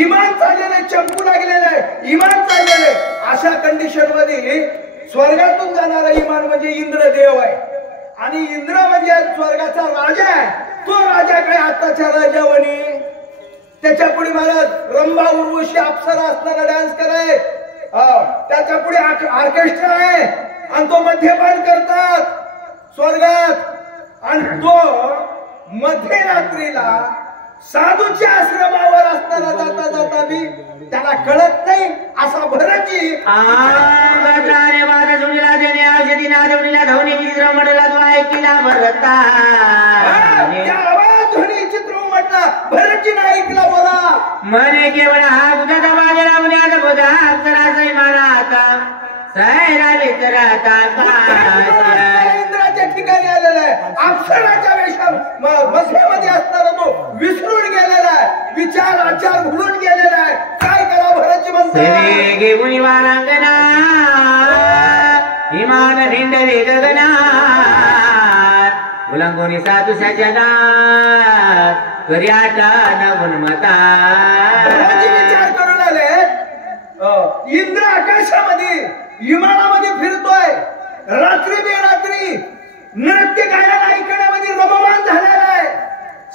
इमान चाललेले, चंपू लागलेले, इमान चाललेले. अशा कंडिशन मध्ये स्वर्गातून जाणारा इमान म्हणजे इंद्रदेव आहे. आणि इंद्र म्हणजे स्वर्गाचा राजा आहे. तो राजा काय आताच्या राजावणी. त्याच्या पुढे महाराज रंभा उर्वशी अप्सरा असणारा डान्स कराय. त्याच्या पुढे ऑर्केस्ट्रा आहे आणि तो मध्यपान करतात स्वर्गात. आणि तो मध्यरात्रीला साधूच्या आश्रमावर असताना जाता जाता बी त्याला कळत नाही असा भरतजी ध्वनी चित्र म्हटला भरतजी नाही ऐकला. बोला म्हणे केवळ हा बुधा माझ्या मुलाला बुधा अक्षराचा मारा आता सायरा वितराता इंद्राच्या ठिकाणी आलेला आहे. अक्षराच्या बसण्यामध्ये असताना तो विसरून गेलेला आहे. विचार आचार भुलून गेलेला आहे. काय करा भरतजी म्हणते घेऊन वारांगणा हिमान हिंडले गगना उलंगोनी साधूशाच्या नात कर्याटा नवून मता. विचार करून आले. इंद्र आकाशामध्ये विमानामध्ये फिरतोय. रात्री बेरात्री नृत्य गायन ऐकण्यामध्ये रममान झालेला आहे.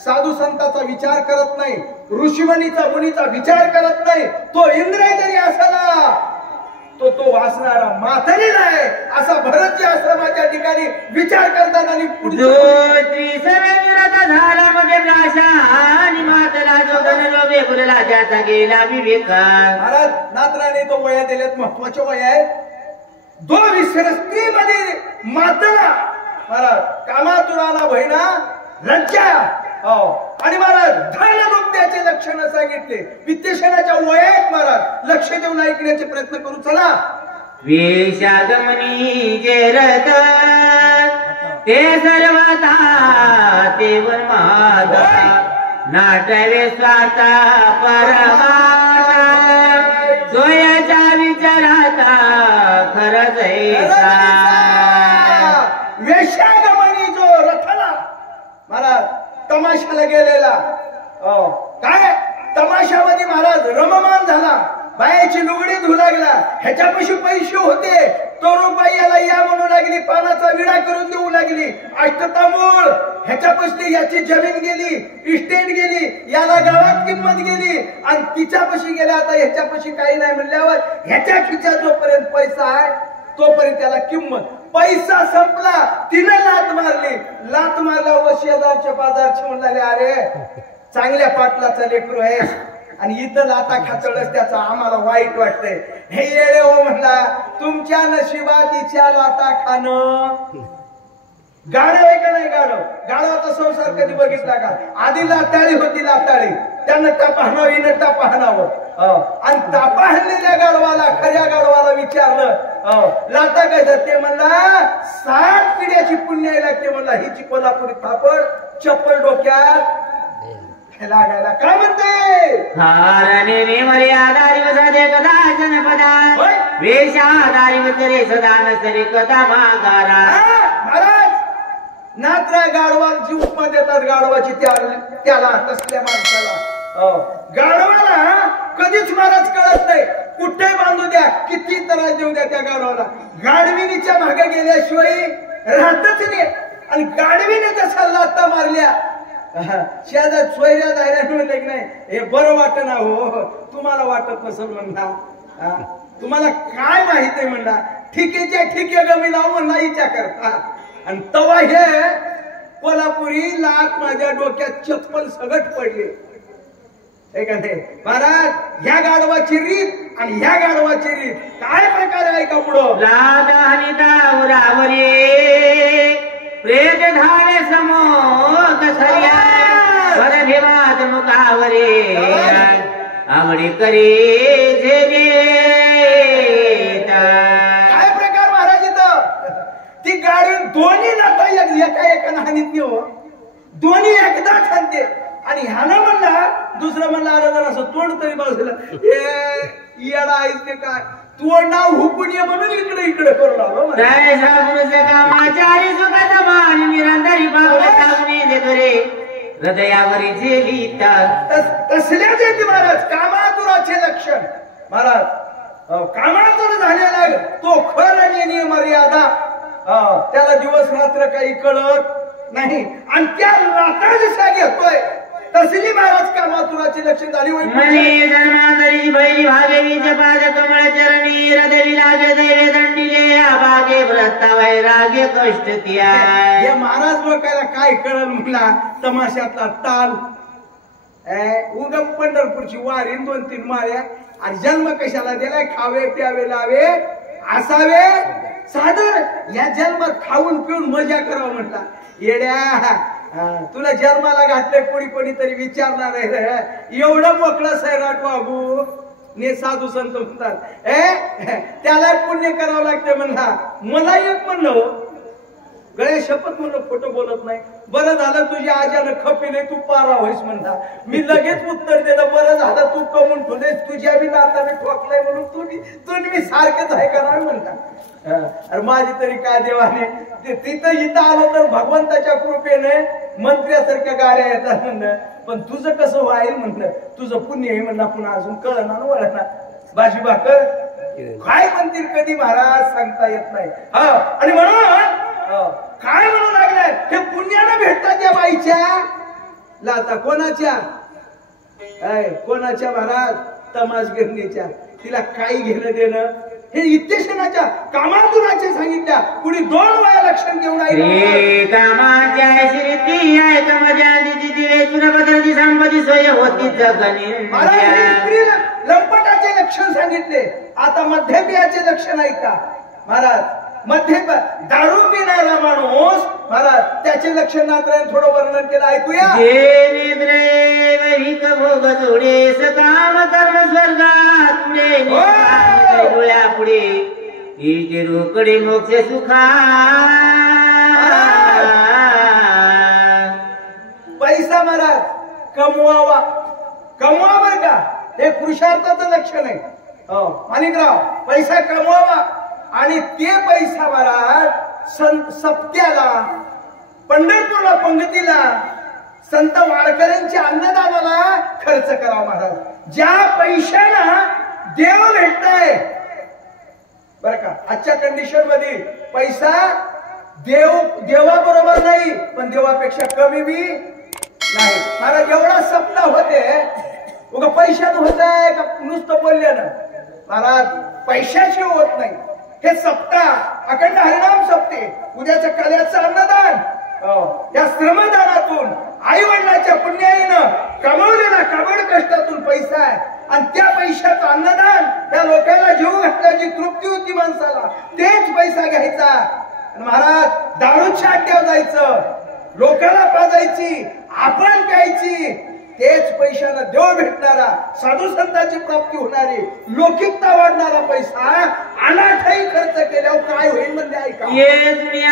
साधू संतांचा विचार करत नाही. ऋषीमुनीचा मुनीचा विचार करत नाही. तो इंद्र जरी असला तो वासणारा माथलेला आहे असा भरतजी आश्रमाच्या ठिकाणी विचार करतात. आणि झाला मध्ये आणि मातला जो गणलोभे फुलला त्याचा गेला विवेक. महाराज नात्राने तो वया दिलेत. महत्वाचे वय आहे. 2 मध्ये मातला महाराज कामातुराला बहिणा लज्जा. आणि महाराज धन लोकत्याचे लक्षण सांगितले. वित्तेशनाच्या वयात महाराज लक्ष देऊन ऐकण्याचे प्रयत्न करू. चला वेशागमनी जे रथ ते सर्वता ते वनमाता नाटवे स्वाता परमाता सोयाच्या विचाराता खरंच वेशागमनी जो रथला महाराज तमाशाला गेलेला. काय तमाशामध्ये महाराज रममान झाला. बायाची लुगडी धुऊ लागला. ह्याच्यापाशी पैसे होते. तरुणबाई याला या म्हणू लागली. पानाचा विडा करून देऊ लागली. अष्टतामूळ ह्याच्यापाशी याची जमीन गेली. इस्टेट गेली. याला गावात किंमत गेली. आणि तिच्यापाशी गेला. आता ह्याच्यापाशी काही नाही म्हणल्यावर ह्याच्या खिच्यात जोपर्यंत पैसा आहे तोपर्यंत त्याला किंमत. पैसा संपला. तिने लात मारली. लात मारल्यावर शेजारचे बाजारचे म्हणाले अरे चांगल्या पाटलाचा लेकरू आहे आणि इथं लाता खाचळच त्याचा आम्हाला वाईट वाटतंय. हे येडे हो म्हणला. तुमच्या नशिबात तिच्या लाता खाणं गाढव आहे का नाही गाढव. गाढवाचा संसार कधी बघितला का. आधी लाताळी होती. लाताळी त्यानं टापा हाणावं हिनं टापा हाणावं. आणि तापा हाणलेल्या गाढवाला खऱ्या गाढवाला विचारलं लाता काय ते म्हणला 60 पिढ्याची पुण्य लागते म्हणला. हिची कोल्हापुरी थापड चप्पल डोक्यात लागायला. काय म्हणते हारणे मर्यादारी वसदे कदा जनपदा वेशादारी वसरे सदा नसरे कदा मागारा. महाराज नात्रा गाढवाची उपमा देतात. गाढवाची त्याला तसल्या माणसाला गाढवाला कधीच महाराज कळत नाही. कुठे बांधू द्या किती त्रास देऊ द्या त्या गाढवाला. गाढविणीच्या मागे गेल्याशिवाय राहतच नाही. आणि गाढवीने जसा लाता मारल्या शेजार सोयऱ्या दायऱ्या म्हणले की नाही हे बरं वाटत ना. हो तुम्हाला वाटत नसेल म्हणला. तुम्हाला काय माहित आहे म्हणला. ठिकेच्या ठिके गमी लावून म्हणला हिच्या करता. आणि तवा हे कोल्हापुरी लाट माझ्या डोक्यात चप्पल सगट पडली. महाराज ह्या गाढवाची रीत आणि ह्या गाढवाची रीत काय प्रकार आहे का पुढं. प्रेत धारे समोर परभेवाद मुखावरे आवडी करे काय प्रकार महाराज इथं. ती गाडी दोन्ही लाता एका हानीत नाही हो. दोन्ही एकदा खाते. आणि ह्यानं म्हणला दुसरं म्हणला आलं जर असं तोंड तरी बाजूला हे येडा आहेस ते काय. तोंड नाव हुकून ये म्हणून इकडे इकडे करू लागलो. कामाचारी सुखाचा मान निरंतरी हृदयावरी तसल्याच येते महाराज. कामात महाराज कामातून झालेला तो खर आणि मर्यादा त्याला दिवस रात्र काही कळत नाही आणि त्या लाटा जसा घेतोय तसली महाराज कामातुराची लक्षण झाली मनी जन्मांतरी बैली भागेवीचे पाद कमळ चरणी हृदयी लागे दैवे दंडिले अभागे व्रता वैराग्य कष्ट किया. या महाराज लोकांना काय कळल म्हणला तमाशातला ताल उगम पंढरपूरची वारी 2-3 माळ्या आणि जन्म कशाला दिलाय खावे प्यावे लावे असावे साधं या जन्मात खाऊन पिऊन मजा करावं म्हटला. येड्या तुला जन्माला घातलंय कोणी तरी विचारणार आहे एवढं मोकळं सैराट वागू ने साधू संत म्हणतात त्याला पुण्य करावं लागतं म्हणला. मला एक म्हणलं गळे शपथ म्हणलं खोटं बोलत नाही. बरं झालं तुझ्या आज्यानं खपिले तू पारा होईस म्हणता. मी लगेच उत्तर दिलं बरं झालं तू कमून ठेवले तुझ्या बी नाताने ठोकलाय म्हणून तुम्ही मी सारखंच आहे करावे म्हणता. अरे माझी तरी काय देवाने तिथं इथं आलं तर भगवंताच्या कृपेने मंत्र्यासारख्या गाड्या येतात म्हणलं. पण तुझं कसं व्हाईल म्हणलं तुझं पुण्य आहे म्हणलं पुन्हा अजून कळणार वळणार. भाजी भाकर काय म्हणतील कधी महाराज सांगता येत नाही. आणि म्हणून काय म्हणू लागलाय हे पुण्याला भेटतात या बाईच्या लाता कोणाच्या महाराज तमाशगिरणीच्या. तिला काही घेणं देणं हे इत्यशनाच्या कामातुराचे सांगितल्या पुढे 2 वेळा लक्षण घेऊन आहे कामाच्या श्रीती आहे कमजाची दिवे चुनपत्राची संपत्ती सोय होती जगणी. लंपटाचे लक्षण सांगितले. आता मध्यपियाचे लक्षण आहे का महाराज. मध्य दारू पिणारा माणूस महाराज त्याचे लक्षण नात्राने थोडं वर्णन केलं ऐकूया. भोग जोडे सकाम कर्म स्वर्गात डोळ्या पुढे हिचे रोकडे मोक्ष सुखा. पैसा महाराज कमवावा बर का हे पुरुषार्थाचं लक्षण आहे. माणिकराव पैसा कमवावा आणि ते पैसा महाराज सप्त्याला पंढरपूरला पंगतीला संत वारकऱ्यांच्या अन्नदानाला खर्च करावा महाराज. ज्या पैशाला देव भेटताय बर का आजच्या कंडिशन मध्ये पैसा देवाबरोबर नाही पण देवापेक्षा कमी बी नाही महाराज. एवढा सप्ताह होते उगा पैशानं होत आहे का नुसतं बोलल्यानं महाराज पैशाशी होत नाही. हे सप्ताह अखंड हरिनाम सप्ते उद्याचं कल्याचं अन्नदान या श्रमदानातून आई वडिलांच्या पुण्याईनं कमवलेला कबड कष्टातून पैसा आहे आणि त्या पैशाचं अन्नदान त्या लोकांना जीव घातल्याची तृप्ती होती माणसाला तेच पैसा घ्यायचा. महाराज दारूच्या अड्ड्यावर जायचं लोकांना पाजायची आपण प्यायची तेच पैशानं देव भेटणारा साधू संतांची प्राप्ती होणारी लौकिकता वाढणारा पैसा अनाठाई खर्च केल्यावर काय होईल म्हणजे ऐका. ये दुनिया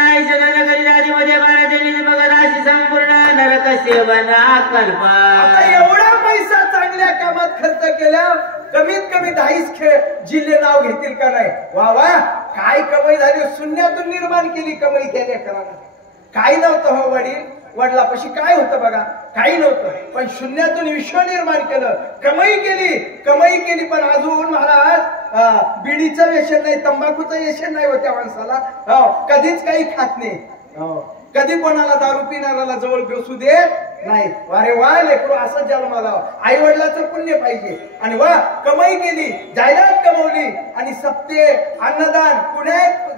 मध्ये मग राशी संपूर्ण नरक सेवना कल्पा. आता एवढा पैसा चांगल्या कामात खर्च केल्या कमीत कमी 10 जिल्हे नाव घेतील का नाही. वा वा काय कमाई झाली शून्यातून निर्माण केली कमाई केल्या करायला. काही नव्हतं हो वडिलापाशी काय होतं बघा काही नव्हतं पण शून्यातून विश्व निर्माण केलं कमाई केली पण अजून महाराज बिडीचं व्यसन नाही तंबाखूचं व्यसन नाही होत्या माणसाला. कधीच काही खात नाही कधी कोणाला दारू पिणाऱ्याला जवळ बसू दे नाही. अरे वा लेकरू असं जन्माला आई वडिलाचं पुण्य पाहिजे. आणि वा कमाई केली जाहिरात कमवली आणि सप्ते अन्नदान पुण्यात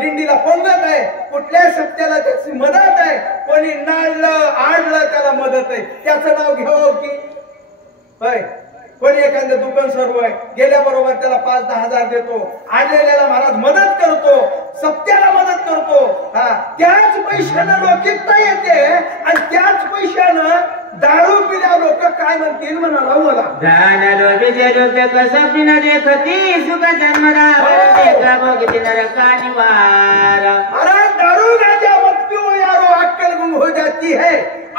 दिंडीला पंगत आहे कुठल्या सप्त्याला त्याची मदत आहे कोणी नाळलं आडलं त्याला मदत आहे त्याचं नाव घ्यावं की होय. कोणी एखादं दुकान सर्व आहे गेल्याबरोबर त्याला 5-10 हजार देतो आणलेल्याला महाराज मदत करतो सप्त्याला मदत करतो. त्याच पैशानं लौकिकता येते आणि त्याच पैशानं दारू पिल्या लोक काय म्हणतील म्हणाला मला दारू गांजा मत पिओ यारो अक्कल गुम हो जाती है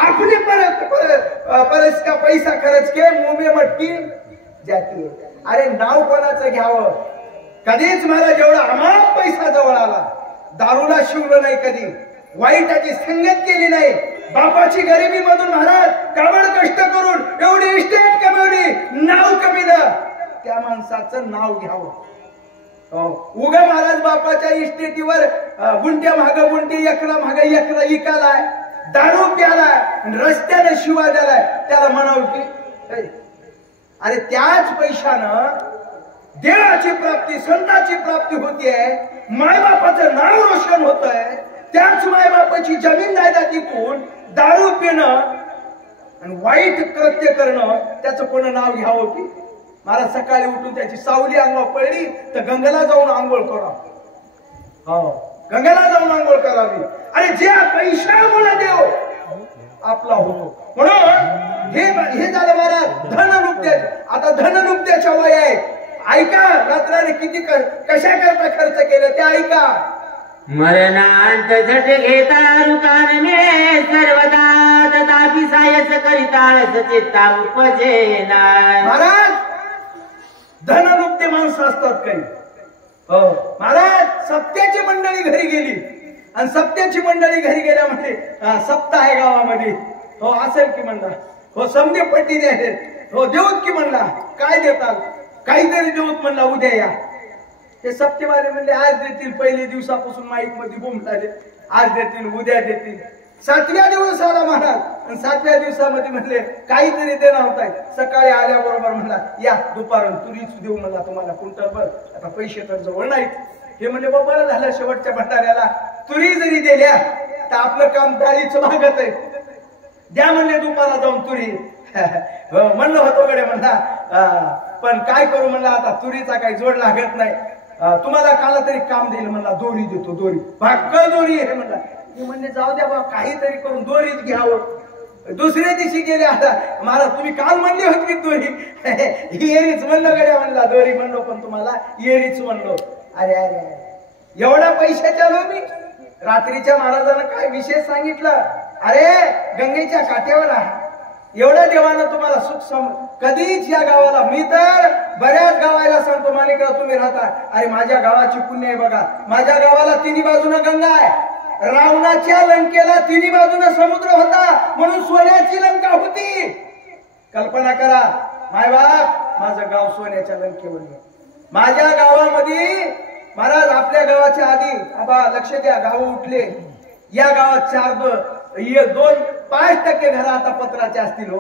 अपने परस का पैसा खर्च के मुंह में मट्टी जाती है. अरे नाव कोणाचं घ्यावं कधीच मला जेवढा अमाप पैसा जवळ आला दारूला शिवलं नाही कधी वाईटाची संगत केली नाही बापाची गरिबी मधून महाराज काबड कष्ट करून एवढी इस्टेट कमवली नाव कमी त्या माणसाला माणसाचं नाव घ्यावं. उगा महाराज बापाच्या इस्टेटीवर गुंट्या माग गुंटी एकरा माग एकरा इकालाय, दारू प्यालाय, रस्त्याने शिवा द्यालाय, त्याला म्हणावं की अरे त्याच पैशानं देवाची प्राप्ती संताची प्राप्ती होतीये, मायबापाचं नाव रोशन होत आहे. त्याच मायबापाची जमीन जायदाद विकून दारू पिणं आणि वाईट कृत्य करणं त्याचं कोण नाव घ्यावं की? मला सकाळी उठून त्याची सावली अंगावर पडली तर गंगेला जाऊन आंघोळ करा. गंगेला जाऊन आंघोळ करावी. अरे ज्या पैशामुळे देव आपला होतो. म्हणून हे झालं महाराज धननुक्त्याचे. आता धननुक्त्याच्या वय आहे. ऐका रात्राने किती कशा करता खर्च केलं ते ऐका. मरणांत झट घेता रुकान मे सर्वदा तथापि सायस करिताळस चित्ता उपजेना. महाराज धननुक्ते माणसं असतात काही. महाराज सप्त्याची मंडळी घरी गेली आणि सप्त्याची मंडळी घरी गेल्या म्हणजे सप्ताह आहे गावामध्ये. असेल की म्हणला समजे पट्टी द्या. देऊत की म्हणला काय देतात काहीतरी देऊत म्हणला उद्या या. ते सप्तेवाले म्हणले आज देतील. पहिल्या दिवसापासून माईक मध्ये बोंबले आज देतील उद्या देतील. 7व्या दिवसाला महाराज आणि 7व्या दिवसामध्ये म्हणले काहीतरी देणार होताय. सकाळी आल्याबरोबर म्हणला या दुपारून तुरीच देऊ म्हणला तुम्हाला क्विंटलभर. आता पैसे तर जवळ नाहीत. हे म्हणजे बरं झालं शेवटच्या भंडाऱ्याला तुरी जरी दिल्या तर आपलं काम डाळीचं भागत आहे. द्या म्हणले दुपारा जाऊन तुरी. म्हणलं होतो गडे म्हणला पण काय करू म्हणला आता तुरीचा काही जोड लागत नाही. तुम्हाला काला तरी काम देईल म्हणला दोरी देतो. दोरी भाक्क दोरी आहे म्हणला. मी म्हणले जाऊ द्या बा काहीतरी करून दोरीच घ्यावं. दुसऱ्या दिवशी गेले. आता महाराज तुम्ही काल म्हणले होते की दोरी येरीच म्हणलं गड्या म्हणला. दोरी म्हणलो पण तुम्हाला येरीच म्हणलो. अरे अरे अरे एवढा पैशाच्या लोभी. रात्रीच्या महाराजांना काय विशेष सांगितलं. अरे गंगेच्या काठ्यावर आहे एवढ्या देवानं तुम्हाला सुख कधीच या गावाला. मी तर बऱ्याच गावाला सांगतो माणिकराव तुम्ही राहता. अरे माझ्या गावाची पुण्य आहे बघा. माझ्या गावाला तिन्ही बाजूनं गंगा आहे. रावणाच्या लंकेला तिन्ही बाजूनं समुद्र होता म्हणून सोन्याची लंका होती. कल्पना करा मायबाप माझं गाव सोन्याच्या लंकेवर. माझ्या गावामध्ये महाराज आपल्या गावाच्या आधी आबा लक्ष द्या गाव उठले. या गावात 2-5% घर आता पत्राचे असतील.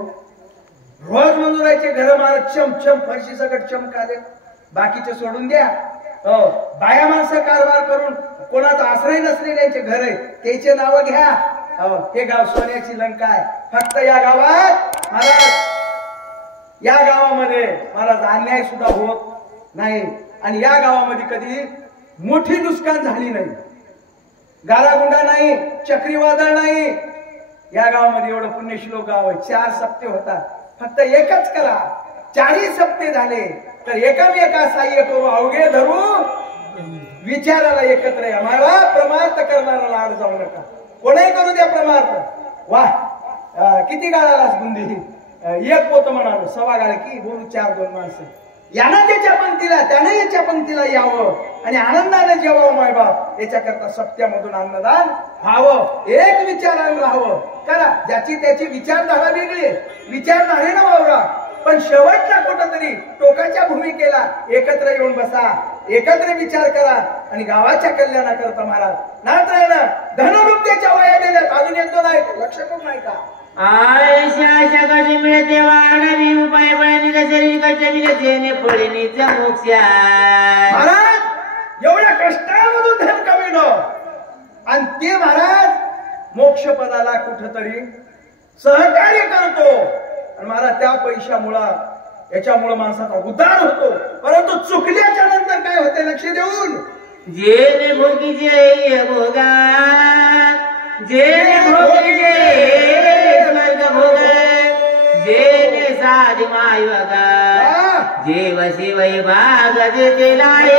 रोज मंजुराचे घर मला चमचम फरशी सकट चमकाले. बाकीचे सोडून द्या. बाया माणसं कारभार करून कोणाचा आश्रय नसलेल्यांचे घर आहे त्याचे नाव घ्या. हे गाव सोन्याची लंका आहे. फक्त या गावात महाराज या गावामध्ये महाराज अन्याय सुद्धा होत नाही. आणि या गावामध्ये कधी मोठी नुकसान झाली नाही. गारागुंडा नाही, चक्रीवादळ नाही. या गावामध्ये एवढं पुण्यश्लोक गाव आहे. 4 सप्ते होतात. फक्त एकच करा. 4ही सप्ते झाले तर एकामेका साह्य करू अवघे धरू विचाराला एकत्र या. मला प्रमार्थ करणारा लाड जाऊ नका. कोणाही करू द्या प्रमार्थ. वाह किती गाळालाच गुंदी. एक पोत म्हणालो 1.25 गाळकी बोलू 4-2 माणसं. यानं त्याच्या पंक्तीला त्यानं याच्या पंक्तीला यावं आणि आनंदाने जेवावं मायबाप. याच्याकरता सप्त्यामधून अन्नदान व्हावं. एक विचारानं राहावं. करा ज्याची त्याची विचारधारा वेगळी. विचारधारे ना वावरा पण शेवटला कुठंतरी टोकाच्या भूमिकेला एकत्र येऊन बसा. एकत्र विचार करा आणि गावाच्या कल्याणाकरता महाराज नात्रायनं धननुक्त्याच्या वया दिल्यात. अजून 1-2 आहेत लक्ष करून नाही का. आयुष्याच्या कधी मिळते वाढवी उपाय बळणी शरीर कष्ट जेणे पडणीच मोक्ष. महाराज एवढ्या कष्टामधून धन कमिणं आणि ते महाराज मोक्ष पदाला कुठंतरी सहकार्य करतो. आणि महाराज त्या पैशामुळं याच्यामुळे माणसाचा उद्धार होतो. परंतु चुकल्याच्या नंतर काय होते लक्ष देऊन. जेणे भोगी जे भोगा जेणे भोगी स्वर्ग भोग जेणे साधी माय बघा जेव शिवई भाग देते लाय.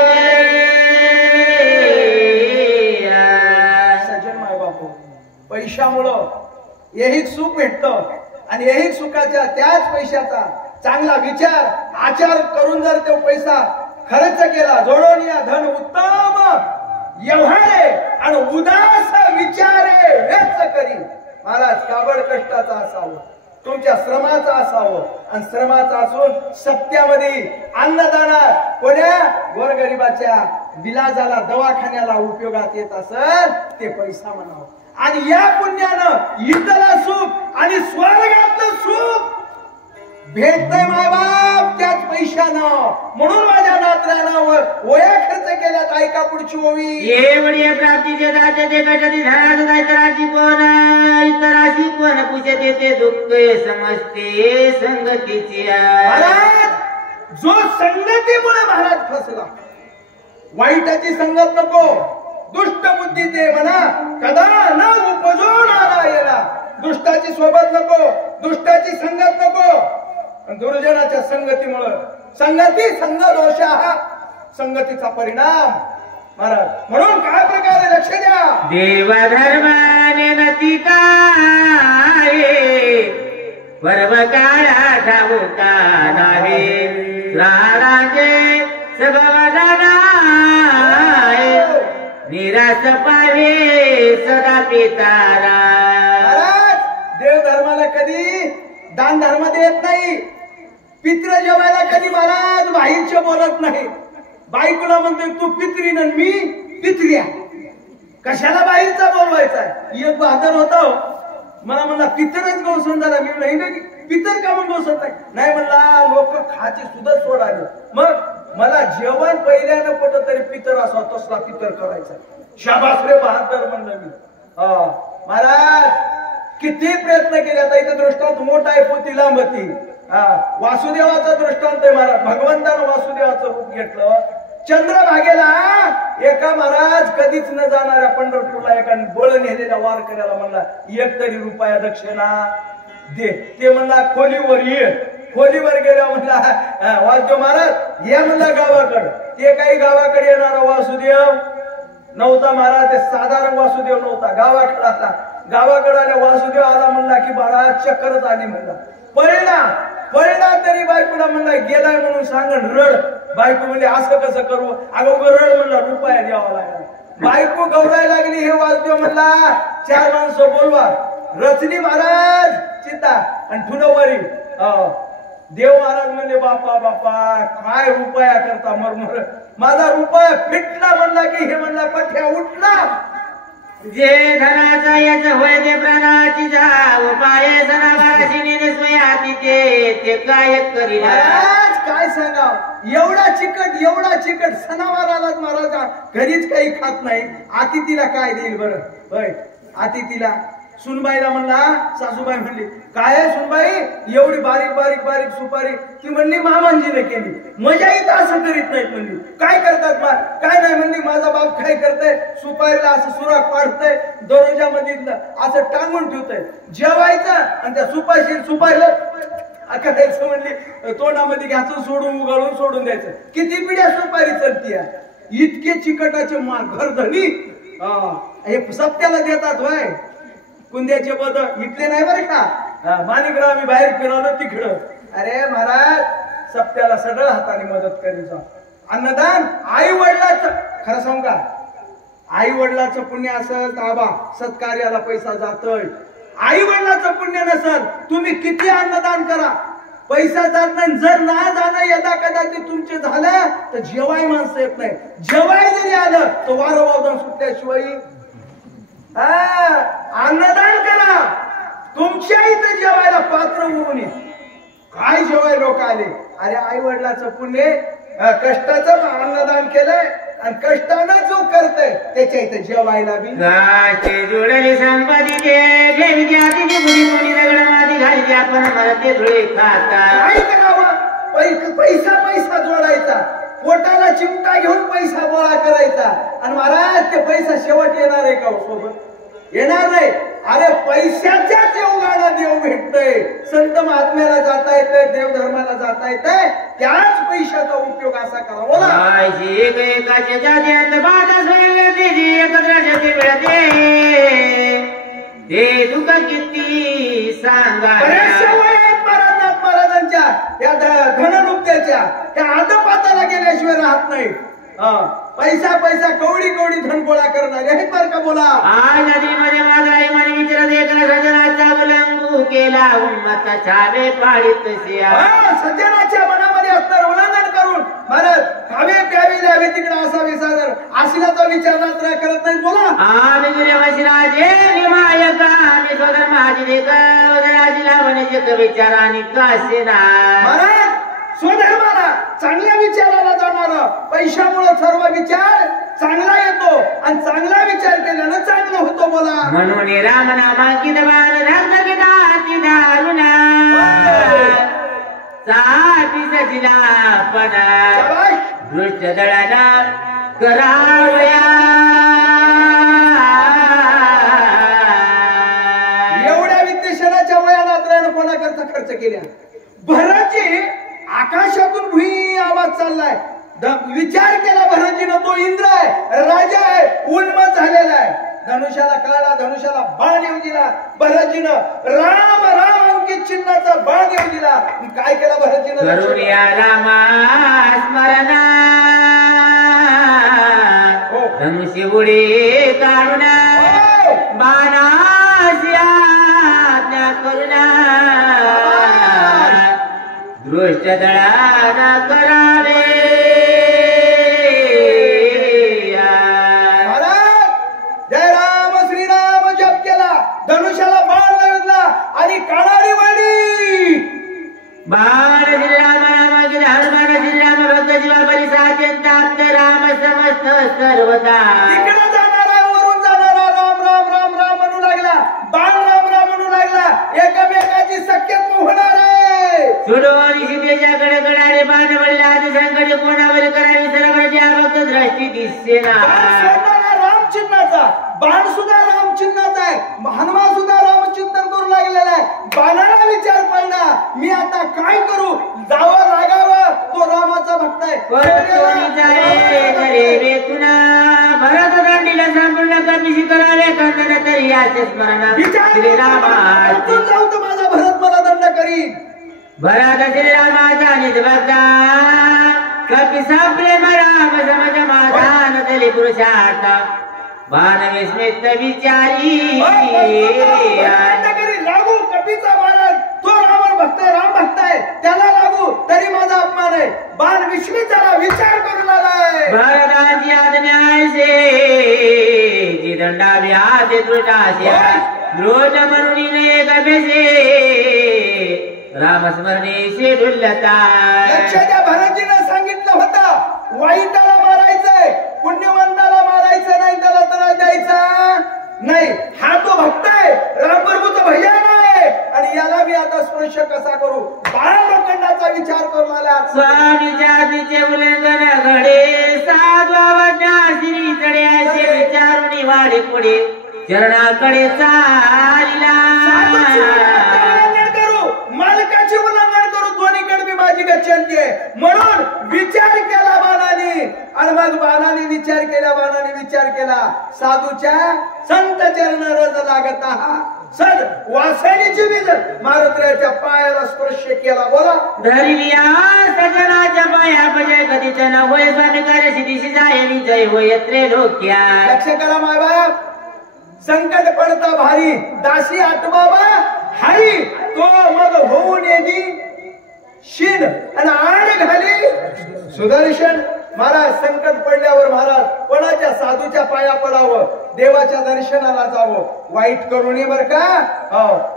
सज्जन माय बापू पैशामुळं एक सुख भेटतं आणि एक सुखाच्या त्याच पैशाचा चांगला विचार आचार करून जर तो पैसा खर्च केला जोडून या धन उत्तम व्यवहारे आणि उदास विचारे व्यक्त करी. महाराज काबड कष्टाचा असावं. तुमच्या श्रमाचा असावं आणि श्रमाचा असून सत्यामध्ये अन्नदानात कोण्या गोरगरिबाच्या विलाजाला दवाखान्याला उपयोगात येत असेल ते पैसा म्हणावं आणि या पुण्यानं इथलं सुख आणि स्वर्गातलं सुख भेटतंय मायबाप त्याच पैशानं म्हणून माझ्या नातऱ्यानं वया खर्च केल्यात ऐका पुढची ओवी एवढी प्राप्तीचे दाते ते कटती झाला इतराची कोण इतराची कोण पूजते ते दुःख समजते संगतीची महाराज जो संगतीमुळे महाराज फसला वाईटाची संगत नको दुष्ट बुद्धी ते म्हणा कदा न उपजो नारायणा दुष्टाची सोबत नको दुष्टाची संगत नको दुर्जनाच्या संगतीमुळं संग दोष हा संगतीचा परिणाम महाराज म्हणून काय प्रकारे लक्ष द्या देव धर्माने नती काय पर्व काळा ठाऊका नावे राजे सगवदाना निराश पावे सदा पितारा महाराज देव धर्माला कधी दान धर्म देत नाही पित्र जेवायला कधी महाराज बाहेरचे बोलत नाही बायकोला म्हणतोय तू पित्रीन आणि मी पित्र्या कशाला बाहेरचा बोलवायचा एक बहादर होता मला म्हणला पितरच गौसन झाला मी नाही पितर का म्हणून गौसत नाही म्हणला लोक खाची सुद्धा सोडाले मग मला जेवण पहिल्यानं कुठं तरी पितर असा तसला पितर करायचा शाबास रे बहादर म्हणलं मी महाराज किती प्रयत्न केले आता इथे दृष्टांत मोठा आहे पोती लांबती वासुदेवाचा दृष्टांत आहे महाराज भगवंतानं वासुदेवाचं रूप घेतलं चंद्रभागेला एका महाराज कधीच न जाणाऱ्या पंढरपूरला एका बळ नेलेल्या वारकऱ्याला म्हणला एक तरी रुपया दक्षिणा दे ते म्हणला खोलीवर ये खोलीवर गेल्या म्हणला वासुदेव महाराज ये म्हणला गावाकडे ते काही गावाकडे येणारा वासुदेव नव्हता महाराज ते साधारण वासुदेव नव्हता गावाकडे आला गावाकडे आल्या वासुदेव आला म्हणला की बाळा चक्करच आली म्हणला परिणाम तरी बायकोला म्हणला गेलाय म्हणून सांगण रड बायको म्हणजे असं कसं करू अगं रड म्हणला रुपया द्यावा लागला बायको गवरायला लागली हे वासुदेव म्हणला 4 माणसं बोलवा रचनी महाराज चिता आणि ठुनवरी देव महाराज म्हणजे बापा काय रुपया करता मरमर माझा रुपया फिटला म्हणला की हे म्हणला पठ्या उठला जे धनाचा याच होय ते प्राणाची जाव पाये सणावाराची नेसवय हाती ते काय करी महाराज काय सांगाव एवढा चिकट सणावारालाच महाराज घरीच काही खात नाही अतिथीला काय देईल बरं होय अतिथीला सुनबाईला म्हणला सासूबाई म्हणली काय सुनबाई एवढी बारीक सुपारी ती म्हणली मामांजीने केली मजा येत असं करीत नाही म्हणली काय करतात काय नाही म्हणली माझा बाप काय करतय सुपारीला असं सुराख पाडतय दरोजामध्ये असं टांगून ठेवतय जेवायचं आणि त्या सुपारीला करायचं म्हणली तोंडामध्ये घ्यायचं सोडून उगाळून सोडून द्यायचं किती पिढ्या सुपारी चलती इतके चिकटाचे घर धनी हे सत्याला देतात होय कुंद्याचे बद इथले नाही बरं का माणिकराव आम्ही बाहेर फिरवलं तिकडं अरे महाराज सत्याला सगळं हाताने मदत करीचा अन्नदान आई वडिलाचं खरं सांगू का आई वडिलाचं पुण्य असेल ताबा सत्कार्याला पैसा जातोय आई वडिलाचं पुण्य नसेल तुम्ही किती अन्नदान करा पैसा जात नाही जर ना जाणं यदा कदाचित तुमचे झालं तर जेवाय माणसं येत नाही जेवाय जरी आलं तर वारंवार सुटल्याशिवाय अन्नदान करा तुमच्या इथं जेवायला पात्र उरून काय जेवाय लोक आले अरे आई वडिलाचं पुण्य कष्टाचं अन्नदान केलंय आणि कष्टानं जो करतय त्याच्या इथं जेवायला बी जोडले संपत्ती घाली आपण मरते धुळे खाता काय करावं पैसा जोडायचा पोटाला चिमटा घेऊन पैसा गोळा करायचा आणि महाराज ते पैसा शेवट येणार आहे का सोबत येणार नाही अरे पैशाच्याच योगाला देव भेटतय संत महात्म्याला जाता येतंय देव धर्माला जाता येतंय त्याच पैशाचा उपयोग असा करावा दुःख किती सांगा महाराजांच्या या धनरुपत्याच्या त्या आदपाताला गेल्याशिवाय राहत नाही पैसा पैसा कवडी कवडी धन गोळा करणारे आहेत बरं का बोला. आज आधीमध्ये माझा आई म्हणे विचारत एका सज्जनाचा उल्लंघन केला उन्मत्ताच्या वे पाडीत सिया. सज्जनाच्या मनामध्ये असणार उल्लंघन करून महाराज खावे प्यावी द्यावी तिकडे असावी सादर आशिलाचा विचार मात्र करत नाही बोला. आम्ही गिरे वशिराजे निमायक आम्ही स्वतः माझी देख उदयाजीला म्हणे विचार आणि कासे ना महाराज स्वधर्माला चांगल्या विचाराला जाणार पैशामुळे सर्व विचार चांगला येतो आणि चांगला विचार केल्यानं चांगलं होतो बोला. म्हणून रामनामांकित बाण धर्मगिताती दारुणा साती सजिला पणा दृष्ट दळाना करावया. एवढ्या विद्वेषणाच्या वयात कोणाकरता खर्च केल्या. भरतजी आकाशातून भुई आवाज चाललाय. विचार केला भरतजीनं तो इंद्र आहे राजा आहे उन्मत झालेला आहे. धनुष्याला काढा धनुष्याला बाण येऊ दिला भरतजीनं राम राम अंकित चिन्हाचा बाण येऊ दिला. काय केला भरतजीनं करुणिया रामा स्मरणा धनुष्य उडी काढूना बाणास्या करुणा दृष्ट दळाना करावे. जय राम श्रीराम जप केला धनुष्याला बाण लागला आणि काळाडी वाढली. बाण श्रीराम रामागे हनुमान श्रीराम भक्त जीवा परिसात्यंत आप्त राम समस्त सर्वदा. तिकडे जाणारा वरून जाणारा राम राम राम राम म्हणू लागला बाण राम राम म्हणू लागला. एकमेकाची सख्यत्व होणार आहे. सुडोनी सीतेच्याकडे कडाडे बाण वडला आधी संकटे कोणावर करावी सर्व ज्या भक्त दृष्टी दिसते ना. राम चिन्हाचा बाण सुद्धा राम चिन्हाचा आहे. हनुमान सुद्धा राम चिंतन करू लागलेला आहे. बाणाला विचार पडला मी आता काय करू जावं लागावं तो रामाचा भक्त आहे. भरत दंडीला संपूर्ण कमी करावे कंदन तरी याचे स्मरण श्रीरामा जाऊ तर माझा भरत मला दंड करी. भरत श्रीरामाचा निज भक्ता कपी सापले राम समज माझा तरी पुरुषार्थ बाण विस्मित विचारी लागू कपीचा महाराज तो रावण भक्त आहे राम भक्त आहे त्याला लागू तरी माझा अपमान आहे. बाण विस्मिताला विचार करू लागलाय. भरताची आज्ञासे जी दंडावी आदे दृढाशा द्रोज म्हणून एक अभ्यासे रामस्मरणेशी डुल्लता. लक्ष द्या भरतजीनं सांगितलं होतं वाईटाला मारायचंय पुण्यवंताला मारायचं नाही त्याला त्रास द्यायचा नाही. हा तो भक्त आहे रामप्रभूचा भैयान आहे आणि याला मी आता स्पर्श कसा करू बाळ लोखंडाचा विचार करू आला. स्वामीच्या आधीचे उल्लंघन घडे साधवावज्ञा श्री चढे असे विचारून वाढे पुढे चरणाकडे चालला. मालकाची उल्लंघन करू दोन्हीकडे मी माझी गच्छंती आहे म्हणून विचार केला बाणाने आणि मग बाणाने विचार केला बाणाने विचार केला साधूच्या संत चरण रज लागता सद वासणीची बीज मारुतीच्या पायाला स्पर्श केला. बोला धरिया सजनाच्या पाया भजय कधीच न होय स्वामी कार्य सिद्धीशी जाय विजय होय त्रैलोक्या. लक्ष करा मायबाप संकट पडता भारी दासी आठबाबा हरी तो मग होऊन येगी शीन आणि आड घाली सुदर्शन. महाराज संकट पडल्यावर महाराज कोणाच्या साधूच्या पाया पडावं देवाच्या दर्शनाला जावं वाईट करू नये बर का.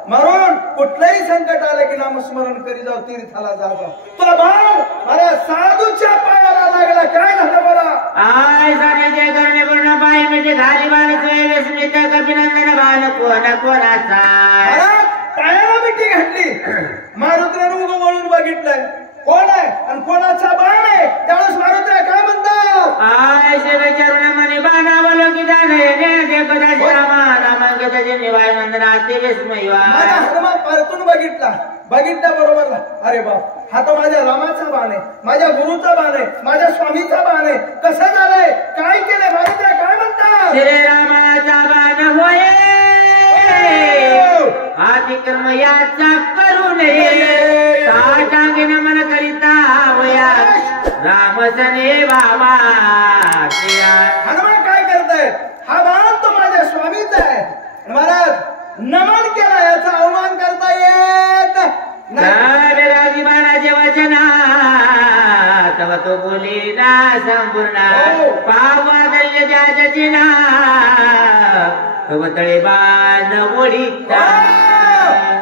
म्हणून कुठलंही संकट आलं की नामस्मरण करी जाऊ तीर्थाला जावं. तो बाण महाराज साधूच्या पायाला लागला. काय झालं बोला. आय सानेचे करणे पूर्ण पाय म्हणजे घाली बाण सोय स्मित कपिनंदन बाण कोण कोणाचा. पायाला मिठी घातली मारुतीने उगं वळून बघितलंय कोण आहे आणि कोणाचा बाण आहे. त्यावेळेस मारुती काय म्हणतात आय विचारून म्हणे बाणावलं की हनुमान परतून बघितल्या बरोबर अरे बाप हा तो माझ्या रामाचा बाण आहे माझ्या गुरुचा बाण आहे माझ्या स्वामीचा बाण आहे. कसं झालंय काय केलंय मारुती काय म्हणतात श्रीरामाचा बाण होय अतिक्रम याचा करू नये साठांगे नमन करिता वया रामसने बाबा हनुमान काय करताय? हा बाण तो माझ्या स्वामीचा आहे. महाराज नमन केला, याचा अवमान करता येत नाही. राजी बाणाचे वचना तव तो बोली ना संपूर्ण पावादल्य ज्याच्या चिना तव तळे बाण ओढीता.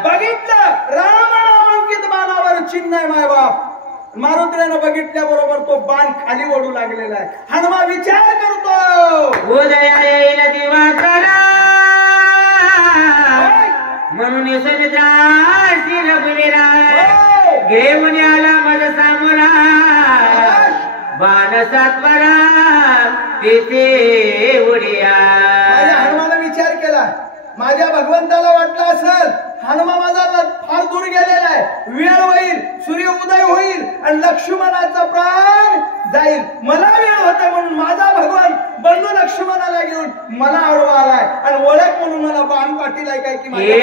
बघितलं रामनामांकित बाणावर चिन्ह आहे माय बाप. मारुतीने बघितल्या बरोबर तो बाण खाली ओढू लागलेला आहे. हनुमा विचार करतो उदया येईल दिवाकरा म्हणून सुमित्राशी रघुवीरा घेऊन आला मज सामुरा बाण सातवरा तिथे उडिया. माझ्या हनुमाने विचार केला. माझ्या भगवंताला वाटलं असेल हनुमा माझा फार दूर गेलेला आहे, वेळ होईल, सूर्य उदय होईल आणि लक्ष्मणाचा प्राण जाईल. मला वेळ होता म्हणून माझा भगवान बंधू लक्ष्मणाला घेऊन मला आडवा आलाय आणि ओळख म्हणून मला बाण पाटील आहे काय की माझा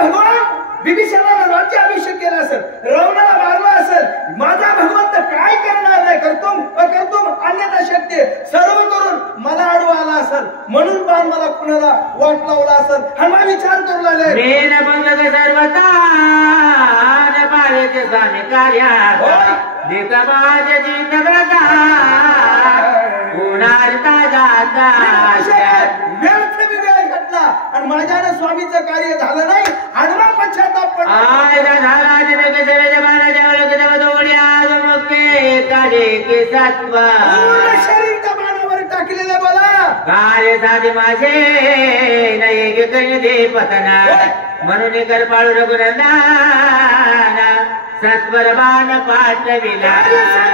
भगवान विभीषणाला राज्याभिषेक केला असेल, रावणाला मारला असेल, माझा भगवंत काय करणार नाही. करतुम अन्यथा शक्य सर्व करून मला आडवा आला असेल म्हणून बाण मला कुणाला वाट लावला असेल. हनुमान विचार करू लागले सर्वता स्वामी कार्यात व्यर्थ वेळ घटला आणि माझ्याने स्वामीचं कार्य झालं नाही. हनुमान पश्चाताप शरीर त्या बाणावर टाकलेलं बोला कार्य साधे माझे नाही दे पतना म्हणून करपाळू रघुनंदना सत्वर बाण पाठविला.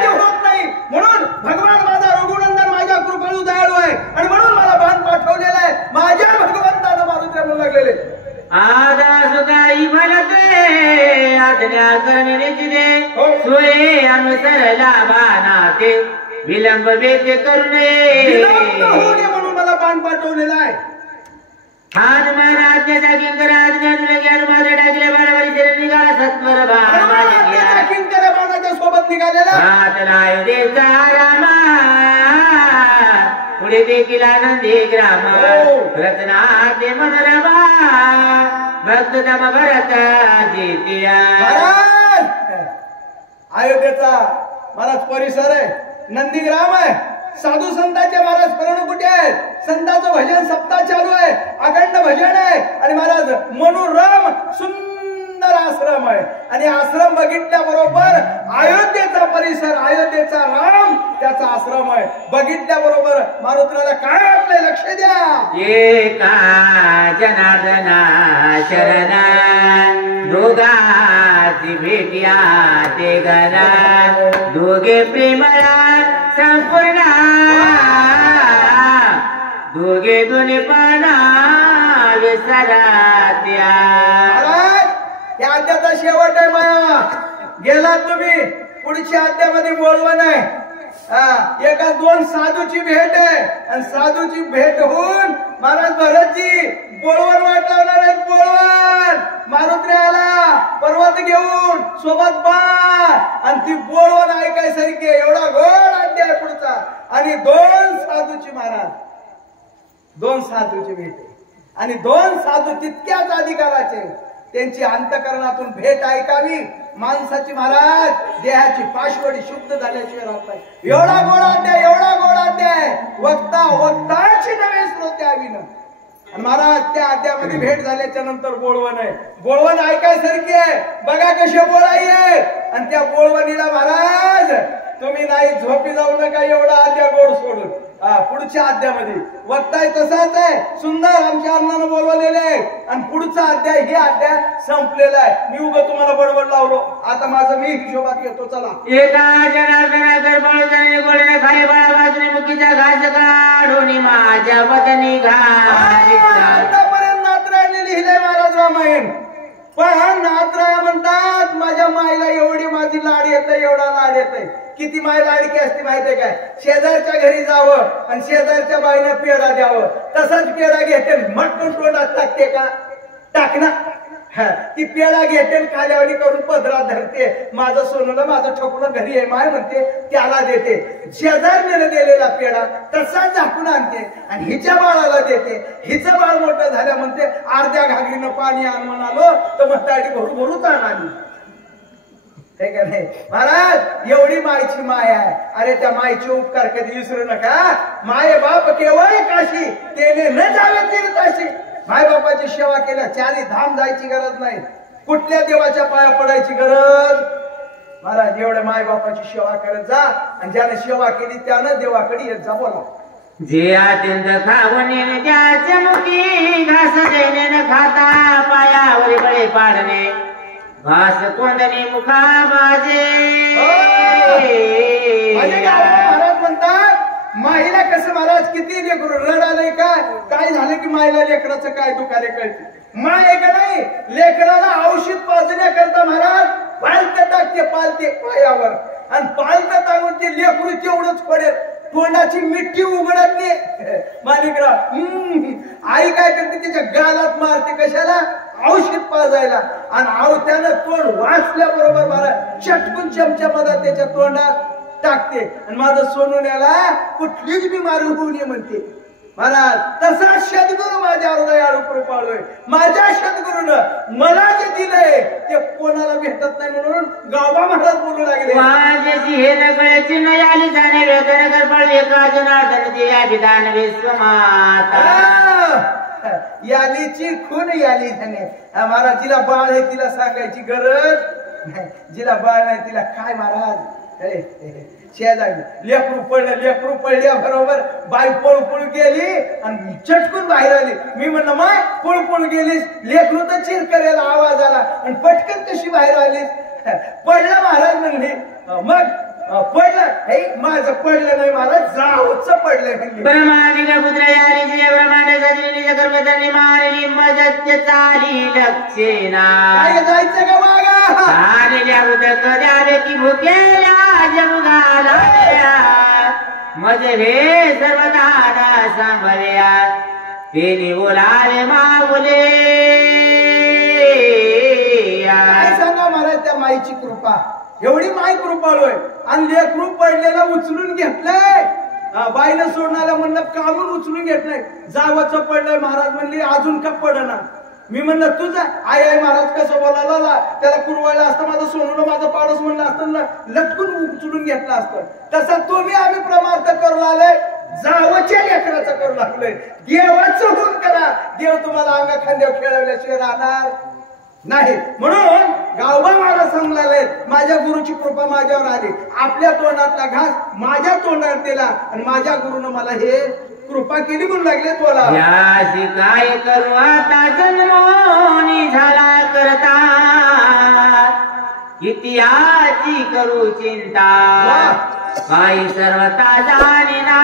होत नाही म्हणून भगवान माझा रघुनंदन माझ्या कृपाळू दयाळू आहे आणि म्हणून मला बाण पाठवलेला आहे. माझ्या भगवंतानं मारुतीला म्हणू लागलेले आदा सुखाई भलते आज्ञा करण्याची दे सोये अनुसरला बाणाते विलंब वेद्य करुणे म्हणून मला बाण पाठवलेला आहे. हनुमान आज्ञा किंकर आज्ञा ज्ञान माझ्या टाकल्या बाणावरी शरीर निघाला सत्वर बाण किंकर बाणाच्या सोबत निघालेला हात नायुदेचा रामा पुढे देखील आनंदी ग्राम रत्ना ते मनोरमा भक्त तम भरत जितिया. अयोध्येचा महाराज परिसर आहे, नंदीग्राम आहे, साधू संतांचे महाराज कुठे आहेत, संतांचं भजन सप्ताह चालू आहे, अखंड भजन आहे आणि महाराज मनोरम सुंदर आश्रम आहे. आणि आश्रम बघितल्या बरोबर अयोध्येचा परिसर, अयोध्येचा राम त्याचा आश्रम आहे. बघितल्या बरोबर मारुतीला काय आपले लक्ष द्या. एका जनार्दना शरणा दोघाची भेटिया ते घरा दोघे प्रेमळा संपूर्ण दोघे दोन्ही पाना विसरात्या. या अध्याचा शेवट आहे माया. गेला तुम्ही पुढच्या अध्यामध्ये बोलवण आहे. एका दोन साधूची भेट आहे आणि साधूची भेट होऊन महाराज भरतजी बोलवण वाट लावणार आहेत. बोलवण मारुती आला पर्वत घेऊन सोबत बाण आणि ती बोलवण ऐकायसारखी एवढा गोड अध्याय पुढचा. आणि दोन साधूची महाराज दोन साधूची भेट आहे आणि दोन साधू तितक्याच अधिकाराचे. त्यांची अंतकरणातून भेट ऐकावी. माणसाची महाराज देहाची पाशवडी शुद्ध झाल्याशिवाय राहत नाही. एवढा गोड अध्याय, एवढा गोड अध्याय वक्ताची नव्हे श्रोते आवीन. आणि महाराज त्या अध्यायामध्ये भेट झाल्याच्या नंतर बोलवण आहे. बोलवण ऐकायसारखी आहे. बघा कसे बोलाई आहे. आणि त्या बोलवणीला महाराज तुम्ही नाही झोपी जाऊ नका. एवढा अध्याय गोड सोडून पुढच्या अध्यायामध्ये वक्ताय तसाच आहे. सुंदर आमच्या अण्णानं बोलवलेले आहे. आणि पुढचा अध्याय हे अध्याय संपलेला आहे. मी उगा तुम्हाला बडबड लावलो. आता माझं मी हिशोबात घेतो. चला. एका जनार्दना गरबळून गोळीने खाली बाळा बाजूने मुखीचा घास काढून माझ्या वदनी आतापर्यंत नाथरायने लिहिले महाराज रामायण. पण नाथराय म्हणतात माझ्या माईला एवढी माझी लाड येते, एवढा लाड येते. किती माय लाडकी असते माहितीये काय? शेजारच्या घरी जावं आणि शेजारच्या बाईनं पेढा द्यावं. तसाच पेढा घेते मटकून तोंडात टाकते का? टाकना ती पेढा घेते आणि खाल्यावरी करून पदरात धरते. माझं सोनूला माझं ठोकलं घरी आहे माय म्हणते, त्याला देते. शेजारने दिलेला पेढा तसाच झाकून आणते आणि हिच्या बाळाला देते. हिचं बाळ मोठं झाल्या म्हणते अर्ध्या घागरीनं पाणी आण म्हणालो तर मस्ताडी भरू भरू ताण आली. हे का नाही महाराज, एवढी मायची माय आहे. अरे त्या मायचे उपकार कधी विसरू नका. माय बाप केवळ काशी तेने न जावे तीर्थाशी. माय बापाची सेवा केल्या चारी धाम जायची गरज नाही, कुठल्या देवाच्या पाया पडायची गरज. महाराज एवढ्या माय बापाची सेवा करत जा आणि ज्याने सेवा केली त्यानं देवाकडे येत जा. बोला जे अत्यंत खावणे त्याचे मुखी घास देणे न खाता पायावर बळे पाडणे घास कोंदणे मुखा माझे. महाराज म्हणतात माईला कसं महाराज किती लेकरू रडालंय काय झालं की माईला लेकराचं काय दुखाले कळते. माय आहे का नाही लेकराला औषध पाजण्याकरता महाराज पालत टाकते पालते पायावर आणि पालत टाकून ते लेकरू तेवढंच पडेल, तोंडाची मिठी उघडत नाही. मालिकराव आई काय करते त्याच्या गालात मारते कशाला औषध पाजायला आणि त्यानं तोंड वाचल्याबरोबर महाराज चटकून चमच्यामध्ये त्याच्या तोंडात टाकते आणि माझं सोनून याला कुठलीच बिमारी होऊ नये म्हणते. महाराज तसा सद्गुरू माझ्यावर दयाळू कृपाळू आहे. माझ्या सद्गुरूनं मला जे दिलंय ते कोणाला भेटत नाही म्हणून गावबा महाराज बोलू लागले. माझ्याची हे नकळ्याची न याली जाणे वेदन करपळ एका जनार्दन जे या विधान विश्वमाता. यालीची खून याली झाणे. महाराज जिला बाळ आहे तिला सांगायची गरज नाही, जिला बाळ नाही तिला काय महाराज शेजारी लेकरू पडल्या बरोबर बाई पळू पळू गेली आणि चटकून बाहेर आली. मी म्हणलं माय पळू पळू गेलीस, लेकरू तर चिर करायला आवाज आला आणि पटकन कशी बाहेर आलीस. पडलं महाराज म्हणले. मग पडलं हे माझं पडलं नाही महाराज जाऊच पडलं म्हणले. ब्रह्मांड पुत्र यारी जे ब्रह्मांड सजनी कर्मधनी मारली मजत्य चाली लक्षेना. काय जायचं का वागा आलेल्या उदक द्यावे की भुकेल्या जमुगाला मज हे सर्वदाना सांभळ्या तेनी बोलाले मागुले. काय सांगा महाराज त्या माईची कृपा, एवढी माई कृपाळू आहे. आणि लेकरू पडलेला उचलून घेतलंय, बाईनं सोडणाऱ्या म्हणलं काढून उचलून घेतलंय. जावचं पडलंय महाराज म्हणली अजून का पडना. मी म्हणलं तुझं आई महाराज कसं बोलायला त्याला कुरवायला असतं, माझं सोनून माझं पाडस म्हणलं असतं ना लटकून उचलून घेतलं असतं. तसा तुम्ही आम्ही प्रमार्थ करू लागले, जावच्या लेकराचं करू लागलोय. देवाचं होऊन करा, देव तुम्हाला अंगा खांद्यावर खेळवल्याशिवाय राहणार नाही. म्हणून गावबा मला सांगलाय माझ्या गुरुची कृपा माझ्यावर आली. आपल्या तोंडातला घास माझ्या तोंडात दिला आणि माझ्या गुरुनं मला हे कृपा केली म्हणून लागले. तुला याची काय करू आता जन्मोनी झाला करता इतिहाची करू चिंता काही सर्वता जाणीना.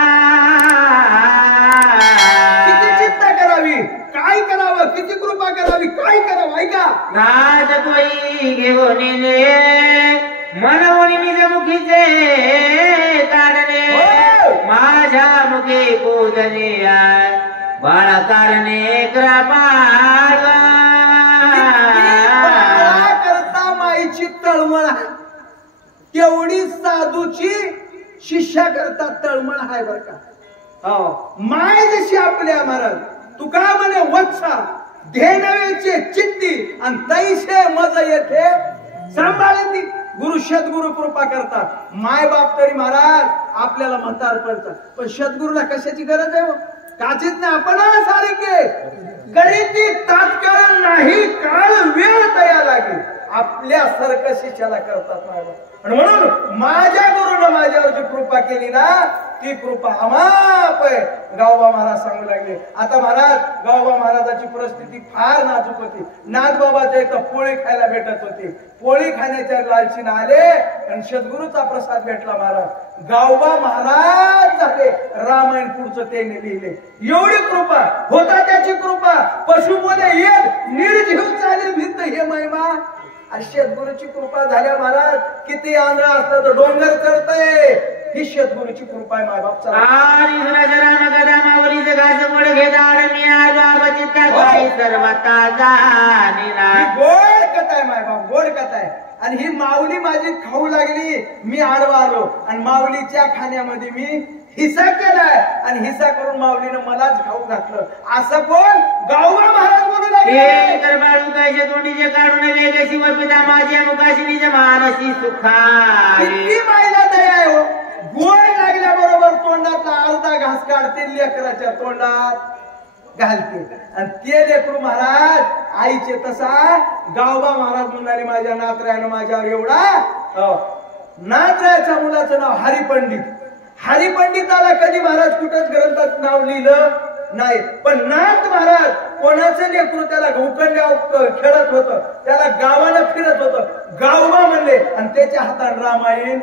किती चिंता करावी, काय करावं, किती कृपा करावी, काय करावं ऐका. राज कोई घेऊन मनवून निजमुखीचे काढणे माझ्या मुखे पूजने बाळा कारणे कृपाळा. करता माईची तळमळ तेवढी साधूची शिष्या करता तळमळ आहे बर का. माय जशी आपल्या महाराज तुका म्हणे वत्सा घेणवेचे चित्ती आणि तैसे मज येथे सांभाळती. गुरु सद्गुरु कृपा करतात. माय बाप तरी महाराज आपल्याला म्हणतात पडतात, पण सद्गुरूला कशाची गरज आहे. काचीच नाही आपण सारखे गणिती तात्काळ नाही काळ वेळ तयार लागेल आपल्या सारखं शिष्याला करतात माय बाप. आणि म्हणून माझ्या गुरुनं माझ्यावर जी कृपा केली ना ती कृपा अमाप आहे. गावबा महाराज सांगू लागले. आता महाराज गावबा महाराजाची परिस्थिती फार नाजूक होती. नाथबाबाच्या इथं पोळी खायला भेटत होती. पोळी खाण्याच्या लालचीनं आले आणि सद्गुरूचा प्रसाद भेटला. महाराज गावबा महाराज झाले. रामायण पुढचं त्याने लिहिले. एवढी कृपा होता त्याची कृपा. पशु बोले येत निर्जीव चालेल भिंत हे महिमा. सद्गुरूची कृपा झाल्या महाराज किती आंधळा असलं तर डोंगर चढतय. ही सद्गुरूची कृपा आहे मायबापचा. राम गदा माऊलीचे घास मोड घेता मी आलो चित्ता सर्वता जाणीना. आणि ही माऊली माझी खाऊ लागली, मी आडवा आलो आणि माऊलीच्या खाण्यामध्ये मी हिस्सा केलाय आणि हिस्सा करून माऊलीनं मलाच खाऊ घातलं. असं कोण? गावबा महाराज म्हणू लागले. तर बाळूकायच्या तोंडीचे काढून वेगळी व पिता माझ्या मुखाशी निज मानसी सुखा. किती मायला दया आहे हो. गोड लागल्याबरोबर तोंडातला अर्धा घास काढते, लेकराच्या तोंडात घालते आणि ते लेकरू महाराज आईचे तसा गावबा महाराज म्हणाले माझ्या नातऱ्यानं माझ्यावर एवढा. नातऱ्याच्या मुलाचं नाव हरिपंडित. हरिपंडिताला कधी महाराज कुठंच ग्रंथात नाव लिहिलं नाही, पण नाथ महाराज कोणाचं लेकरू त्याला उकंड्या खेळत होतं, त्याला गावाला फिरत होतं, गावबा म्हणले आणि त्याच्या हातात रामायण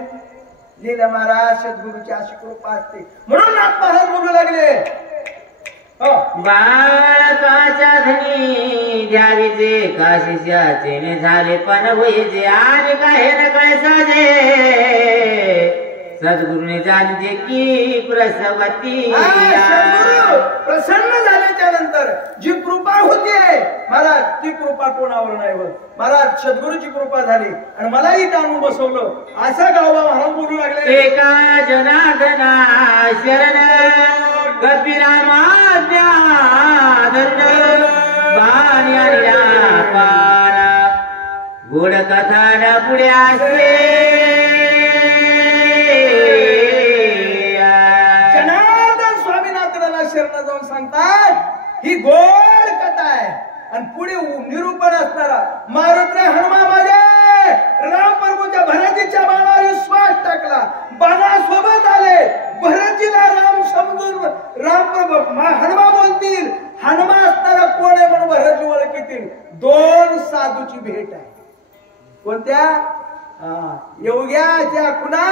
लिहिलं. महाराज सद्गुरूची अशी कृपा असते म्हणून नाथ महाराज बोलू लागले. बाळकाच्या धनी द्यावीचे काशीच्या झाले पण होईचे आणि काय न काय साजे सद्गुरूने जाणते की प्रसवती. प्रसन्न झाल्याच्या नंतर जी कृपा होतीये महाराज ती कृपा कोणावर नाही होत. महाराज सद्गुरूची कृपा झाली आणि मलाही ताणून बसवलं. असा गावबा महाराज बोलू लागले. एका जनार्दना शरण कपिरामाज्ञा धरण बाण्या पारा गोड कथा पुढे असते. जनार्दन स्वामीनाथांना शरण जाऊन सांगतात ही गोड कथा आहे आणि पुढे निरूपण असणारा मारुती हनुमान माझे राम प्रभूच्या भरतीच्या बाणावर विश्वास टाकला. बाणासोबत आले, भरतीला राम समजून राम प्रभू हनुमान बोलतील, हनुमान असणारा कोण आहे म्हणून भरतजी ओळखीतील. दोन साधूची भेट आहे. कोणत्या? योग्याच्या कुणा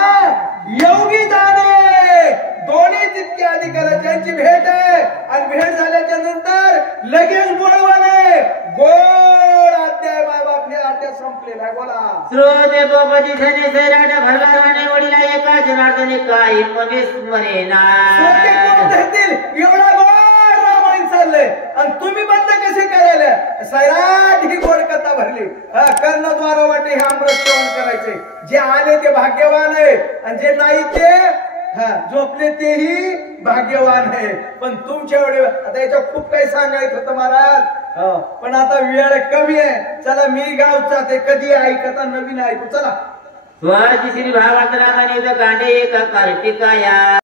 योगी जाणे दोन्ही तितके अधिकारी त्यांची भेट आहे आणि भेट झाल्याच्या नंतर लगेच बोलवाने गोड अध्याय बाबापने अध्याय संपलेला आहे. बोला. श्रोते गोपती धने सैराट भरला राणे वडीला एका जनार्दने काही मने स्मरेना. एवढा गोड रामायण चाललंय आणि तुम्ही बंद कसे करायला? सैराट ही गोड कथा भरली. कर्णद्वार वाटे हे अमृत सेवन करायचे. जे आले ते भाग्यवान आहे आणि जे नाही ते झोपले तेही भाग्यवान आहे. पण तुमच्या एवढे आता याच्या खूप काही सांगायचं होतं महाराज, पण आता वेळ कमी आहे. चला मी गावचा ते कधी ऐकता नवीन ऐकू. चला. स्वाजी श्री भावात रामाने कांडे एका कार्तिकाया